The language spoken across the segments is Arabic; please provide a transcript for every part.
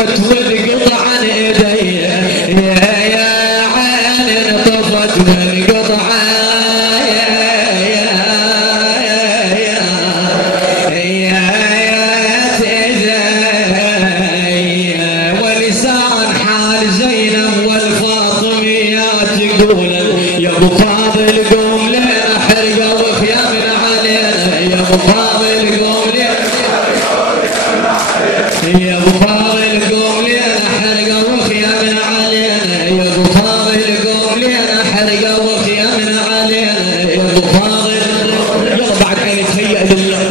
انطفت والقطع عن ايدي يا عين انطفت والقطع ولسان حال زينب والفاطميات يقولن يا ابو فاضل قوم لنا حرقه وخيامنا علينا يا ابو فاضل قوم لنا يا ابو فاضل قوم لنا حرقه وخيامنا علينا يا ابو فاضل قوم لنا حرقه وخيامنا علينا يا ابو فاضل يلا بعد عيني تهيأ لله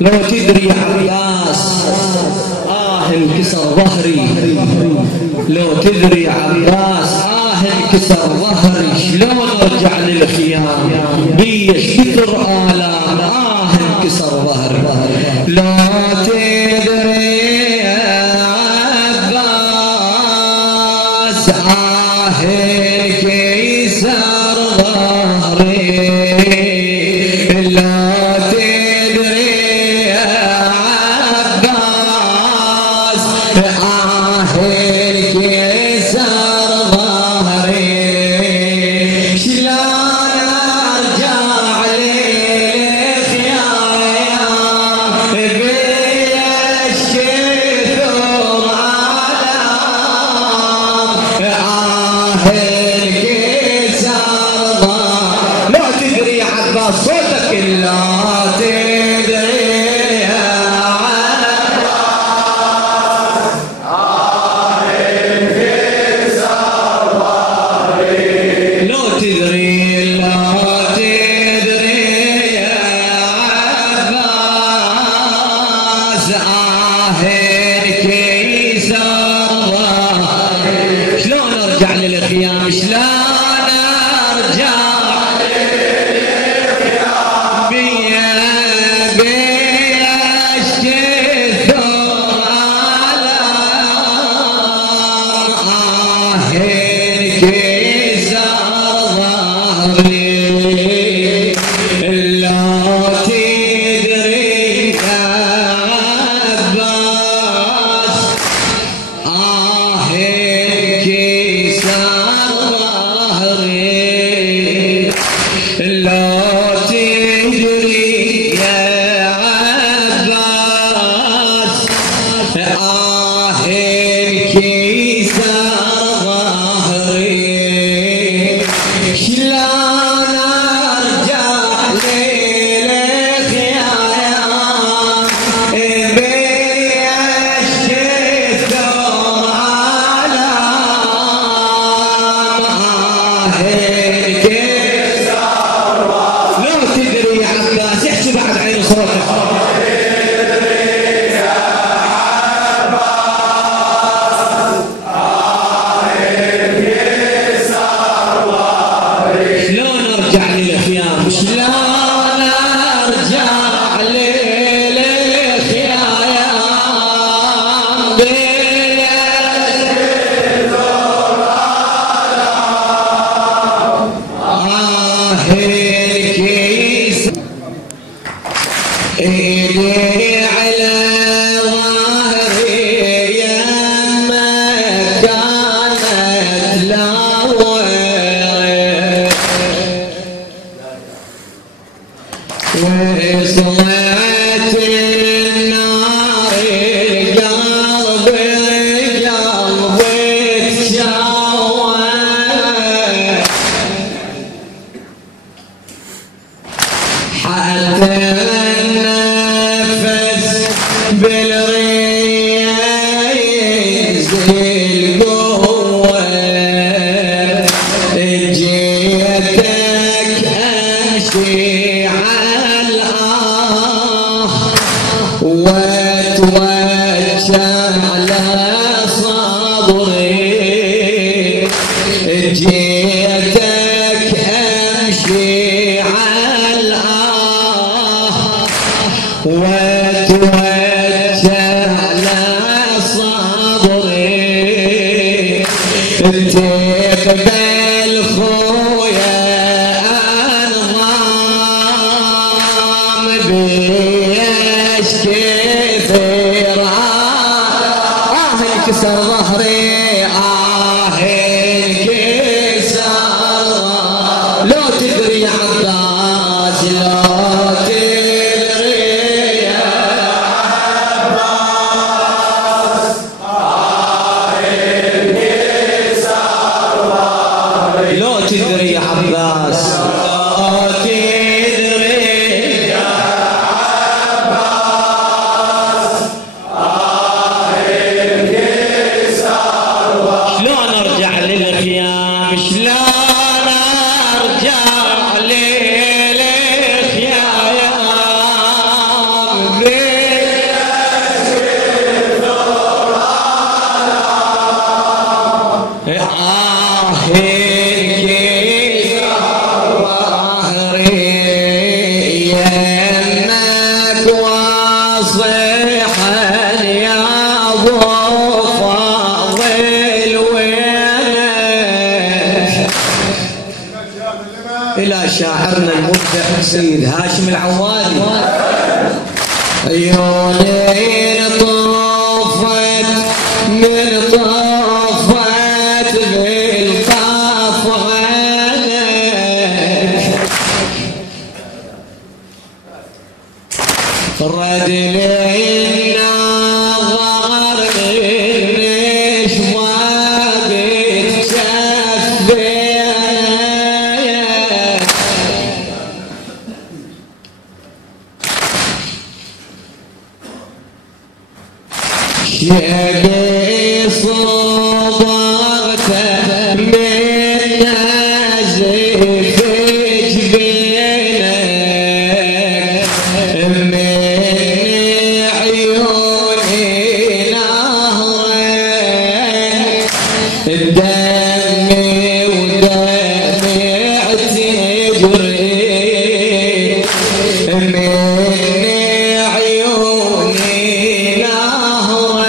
لو تدري يا عباس انكسر ظهري لو تدري يا عباس انكسر ظهري شلون ارجع للخيام بيش كثر آلام انكسر ظهري لو تدري يا عباس انكسر ظهري لو تدري يا عباس انكسر ظهري شلون ارجع للخيام بيش كثر آلام انكسر ظهري لو تدري يا عباس صوتك لا تدري يا لو تدري لا تدري يا عباس انكسر ظهري شلون ارجع للخيام شلون ارجع بيش كثر آلام انكسر ظهري لا تدري يا عباس انكسر ظهري لا تدري يا عباس انكسر ظهري شلون ارجع للخيام بيش كثر آلام انكسر لو تدري يا عباس احكي بعد عين صوتك شلون ارجع للخيام شلون ارجع للخيام انكسر ايدي على ظهري يما كانت لاوي وصلت النار قلبي تشوه حتى النفس بالريح ينزل قوة جيتك امشي على الآه واتوجه على صبري جيتك امشي على الآه واتوجه على صبري تقبل خويا انظام بيش كثير انكسر ظهري انكسر لو تدري يا عباس لو تدري يا عباس انكسر ظهري لو تدري يا عباس إلى شاعرنا المبدع سيد هاشم العوادي. عيوني طفت من طفت بالطف غنك رد لي النظر منش ما بتشفي يدي صبغته من نزف جبينك من عيوني نهرك دمي ودمعتي تجري من عيوني نهرك